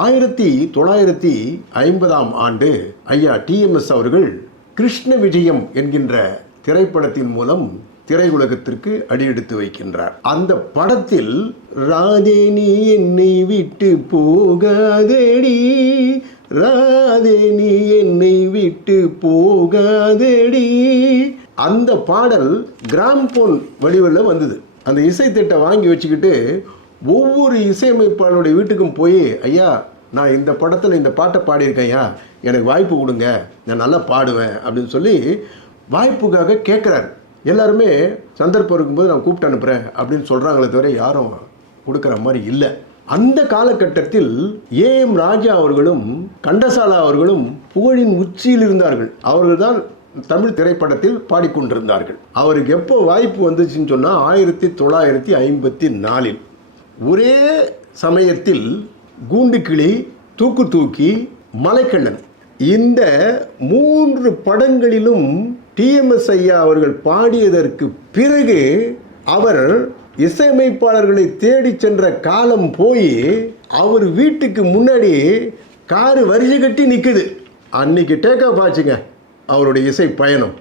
1950 ஐயா டிஎம்எஸ் அவர்கள் கிருஷ்ண விஜயம் என்கின்ற திரைப்படத்தின் மூலம் திரையுலகத்திற்கு அடியெடுத்து வைக்கின்றார். அந்த படத்தில் ராதே நீ என்னை விட்டு போகாதேடி, ராதே நீ என்னை விட்டு போகாதேடி, அந்த பாடல் கிராம்போன் வடிவில் வந்தது. அந்த இசைத்திட்ட வாங்கி வச்சுக்கிட்டு ஒவ்வொரு இசையமைப்பாளருடைய வீட்டுக்கும் போய், ஐயா நான் இந்த படத்தில் இந்த பாட்டை பாடியிருக்கேன், ஐயா எனக்கு வாய்ப்பு கொடுங்க, நான் நல்லா பாடுவேன் அப்படின்னு சொல்லி வாய்ப்புக்காக கேட்குறாரு. எல்லாருமே சந்தர்ப்பம் இருக்கும்போது நான் கூப்பிட்டு அனுப்புகிறேன் அப்படின்னு சொல்கிறாங்களே தவிர யாரும் கொடுக்குற மாதிரி இல்லை. அந்த காலகட்டத்தில் ஏஎம் ராஜா அவர்களும் கண்டசாலா அவர்களும் புகழின் உச்சியில் இருந்தார்கள். அவர்கள் தான் தமிழ் திரைப்படத்தில் பாடிக்கொண்டிருந்தார்கள். அவருக்கு எப்போ வாய்ப்பு வந்துச்சுன்னு சொன்னால் 1954 ஒரே சமயத்தில் கூண்டுக்கிளி, தூக்கு தூக்கி, மலைக்கண்ணன் இந்த 3 படங்களிலும் டிஎம்எஸ் ஐயா அவர்கள் பாடியதற்கு பிறகு அவர் இசையமைப்பாளர்களை தேடி சென்ற காலம் போய் அவர் வீட்டுக்கு முன்னாடி காரு வரிசை கட்டி நிற்குது. அன்னைக்கு டேக் ஆஃப் ஆச்சுங்க அவருடைய இசை பயணம்.